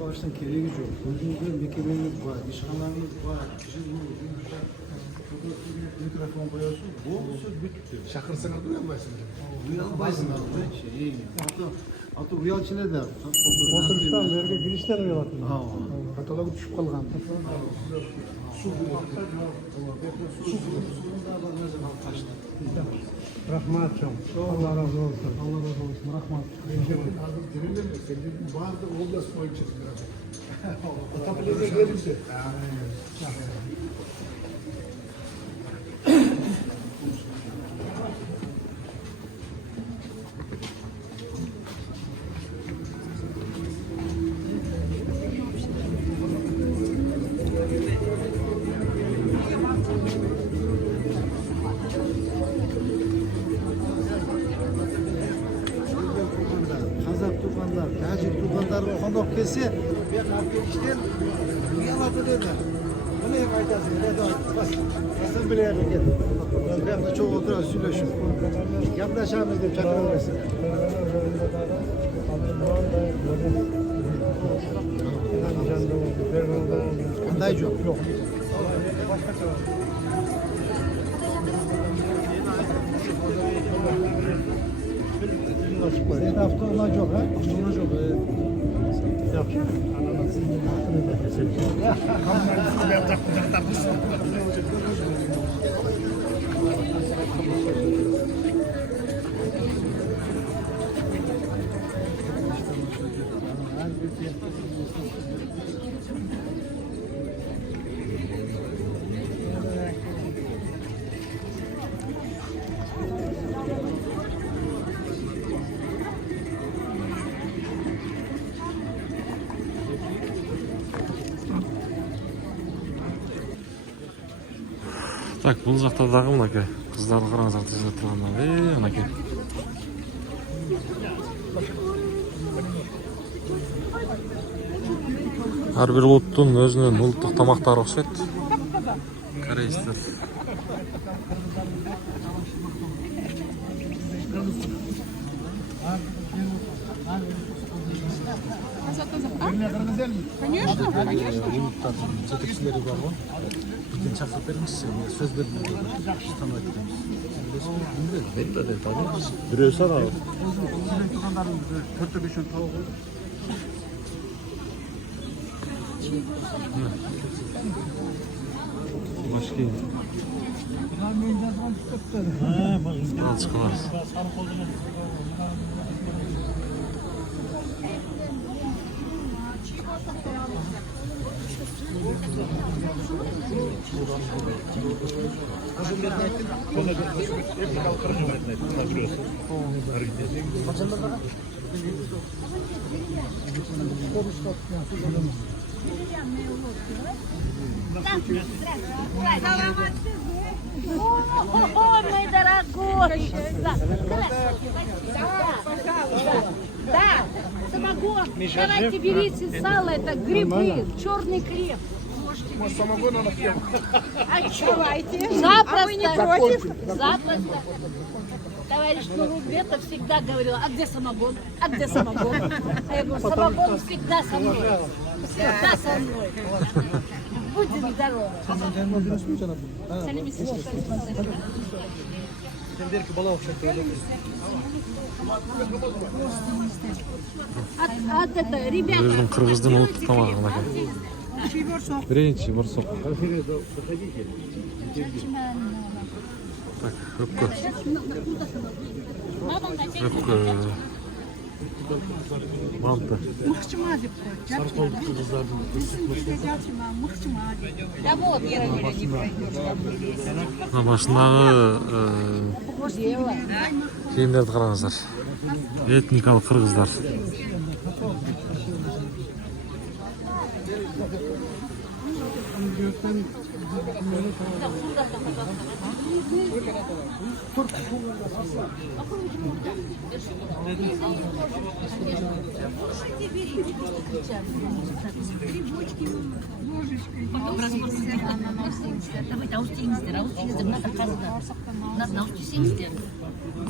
Baştan keregi yok. Bugün mekememiz var, işhanlarımız var. Mikrofon koyuyorsun. Bu söz bitti. Şakırsana duyamayasın. Duyamayasın. Hatta uyal içine de. Oturuştan beri girişten uyalatın. Katalogu düşüp kalgan. Rahmat çok. Allah razı olsun. Allah razı olsun. Rahmat. Derinle mi? Senin vardı olmaz koyun çizgi. Atapılığına gelirse. Kazak tufanlar, Tacik tufanlar konuk kese ben arkadaşlar uyalatı dedi. Bunu hep aytasın. Bas. Basın bile gel. Ben de çok oturan söyleşim. Yaklaşamız dedim çakırılmasın. Onday yok. Yok. Bir hafta olacak ha? Olacak. Yapacak. Так, бұл жақта дағы мынакей қыздарды қараңыздар тізіліп тұрғандар. Анакей. Әрбір ұлттың өзінің ұлттық тамақтары ұқсайды. Корейстер. Конечно, конечно. Улуттардың жетекшілері бар ғой. Бізден шақырып беріңізші, сөз бердім. Стандарт етеміз. Біреусі ағы. Сіздің тұрғандарыңызды 4-5 тауық ғой. Başka. Al çıkılarız. Ой, мой дорогой! Да, самогон. Давайте берите сало, это грибы, черный крем. Самогон она пьем. Давайте. Запросто. Запросто. Товарищ Нурумбетов всегда говорил, а где самогон? А где самогон? А я говорю, самогон всегда со мной. Всегда со мной. Будьте здоровы. От это, ребята. Bizim Kırgız'dan unuttuk ama anakay. Birinci borsok. Tak, hıkkı. Hıkkı. Mantı. Mıhçıma dip koy. Sarkoluklu kızlardan. Ya bu bir yere Başındağı kiyimlerdi qarаңыздар. Etnikалық қырғыздар.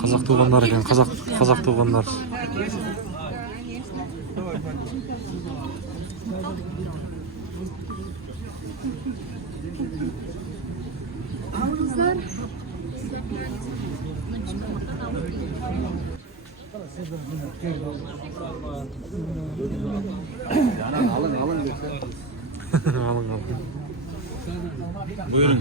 Қазақ туғандар екен, қазақ туғандар. Alın alın. Buyurun.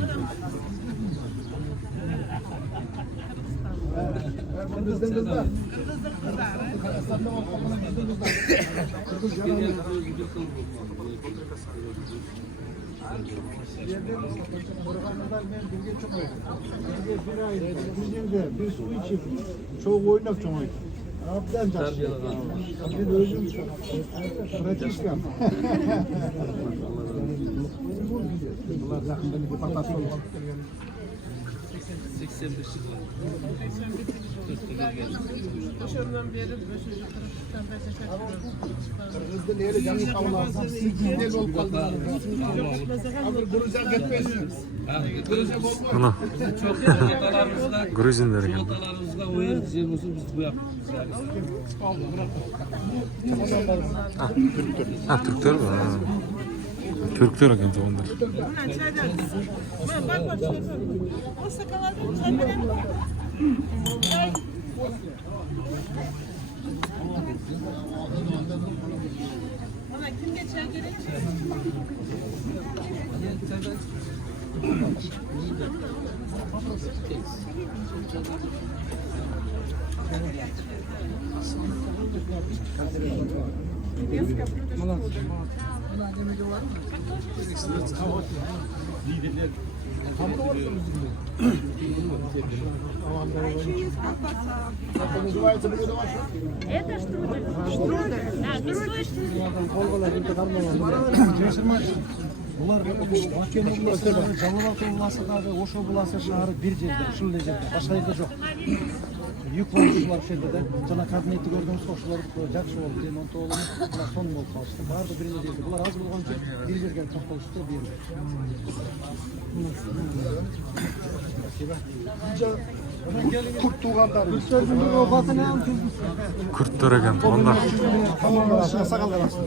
Bir su içip çok oynak çoğaydı. Abden taşı. Bir özüm pratikam. Bunlar yakında bir patasyon. 85 Kırgız'da neyle canlı kavlarsam sizden olup kaldı. Abi Gruzya gitmesin. Gruzya bol bol. Ana. çok çikolatalarımızda Грузинler екен. çikolatalarımızda uyar güzel olsun biz bu yapıyoruz. Ha, Türkler mi? Ha. Türkler eкен туғандар. Называется блюдо ваше? Это штрудель. Да, мясной штрудель. Бұлар Бакен облысы, Жалал-Ата облысындағы Ош облысы шаһары бір жерде, шылды жерде, башқа жерде жоқ. Yük var şular şeyde de. Cana kabineti gördüğümüz koşular жақсы oldu. Den on toğlu, bular son oldu kalıştı. Bardı birini dedi. Bular az bulgan ki bir yerge toplamıştı bir. Kurt tuğanlar. Күрттер екен туғандар. Сақалдар астı.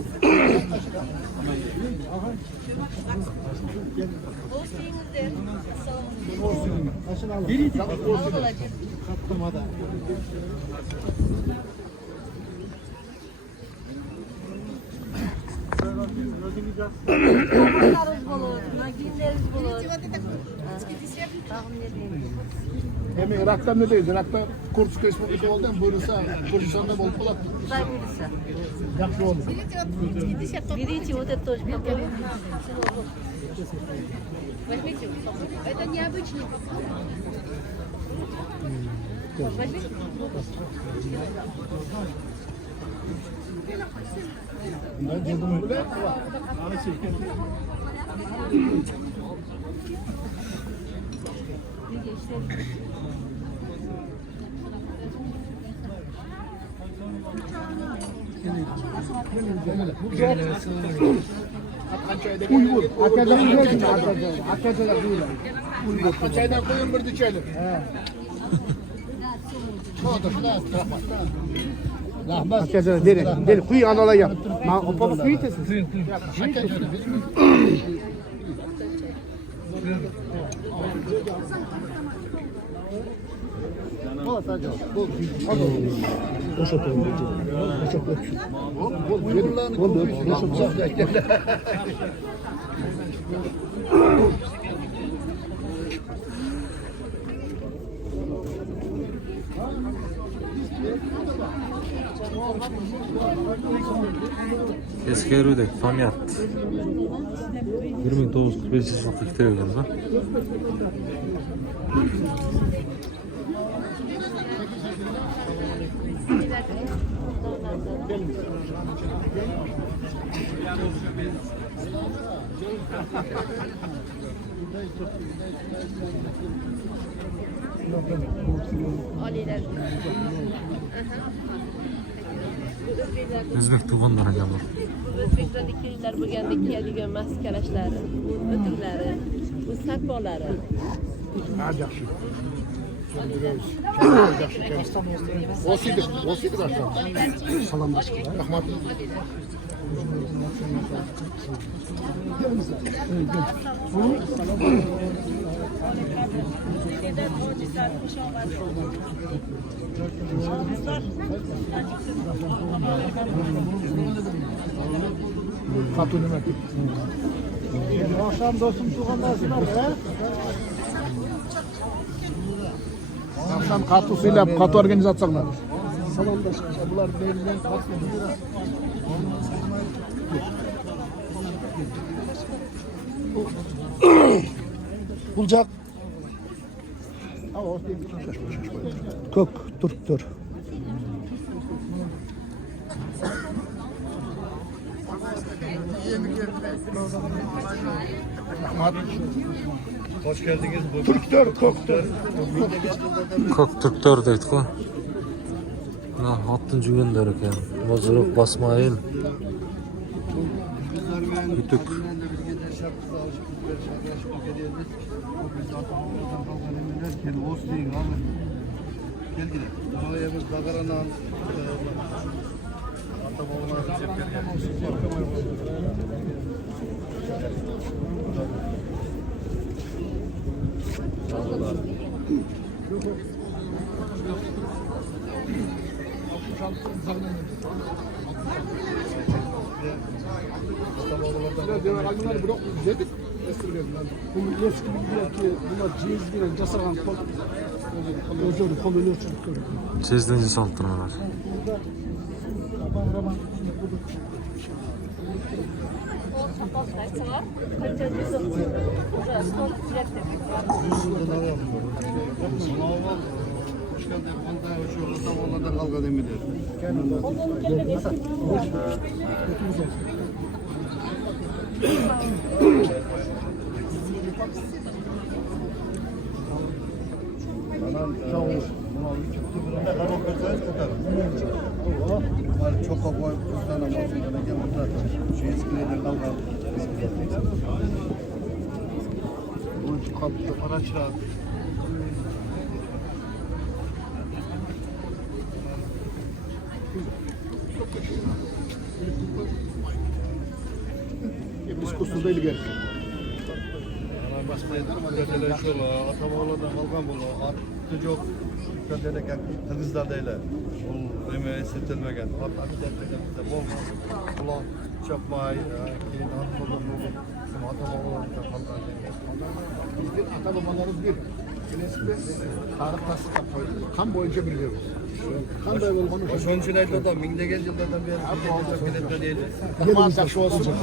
Kaptırmada. Tohumlarımız bulur, naginlerimiz bulur. Hem Irak'tan ne değil? Irak'ta Kurt Respublika oldu. Buyursa Kürdistan'da bol polat. Забылся. Yakşı oldu. Берите вот это тоже попробуйте. Возьмите. Это необычный. Возьмите. Uygur. Akçay'dan koyun. Akçay'dan koyun. Akçay'dan koyun bir diçelim. Akçay'dan deri. Kuyu anala yap. Ma o pamuk kuyu tesin. Eskerudek Pamyat 1945 yıllık iktiyoruz ha. Özbek tuğanlara gelir. O'zbekistonda kelishlar bo'lganda kiyadigan maskarashlari, o'tiklari, bu sakolari. Ha yaxshi. Osiydi boshqa. Salomlashib. Rahmat. Katı nima? Akşam dostum tuğandarsınlar ya. Akşam katı söylep, katı organizasyonlar. Salondaşlar, bunlar belirlen katı. Bulacak. Kök, Türktür. Hoş geldiniz. Türktür, köktür. Kok Türkler deydik o. Ha, hattın cügenler eken. Bozuruk basmayın. Kütük. Çezdinci saltırmalar. Çok kapalı kuşlarla masumlarına gelmişler. Şu eskilerden kalkan. Bu kapı araçlar. Biz kusurda ilgili. Dedele şöyle, Atamoğlu'dan kalkan bunu. Artı çok dedele Kırgızlar değil. Bu demeye setilmegen. Hatta dedele bol. Ulan çapmayı, keyin Atamoğlu'dan bu. Atamoğlu'dan kalkan. Bizde ata babalarımız bir. Kinesinde tarih tasdik koydu. Kan boyunca biliyoruz. Kanday olduğunu Şunun için aytdı da, mingdegen yıllardan beri biletme değil. Rahmat yaxşı olsun.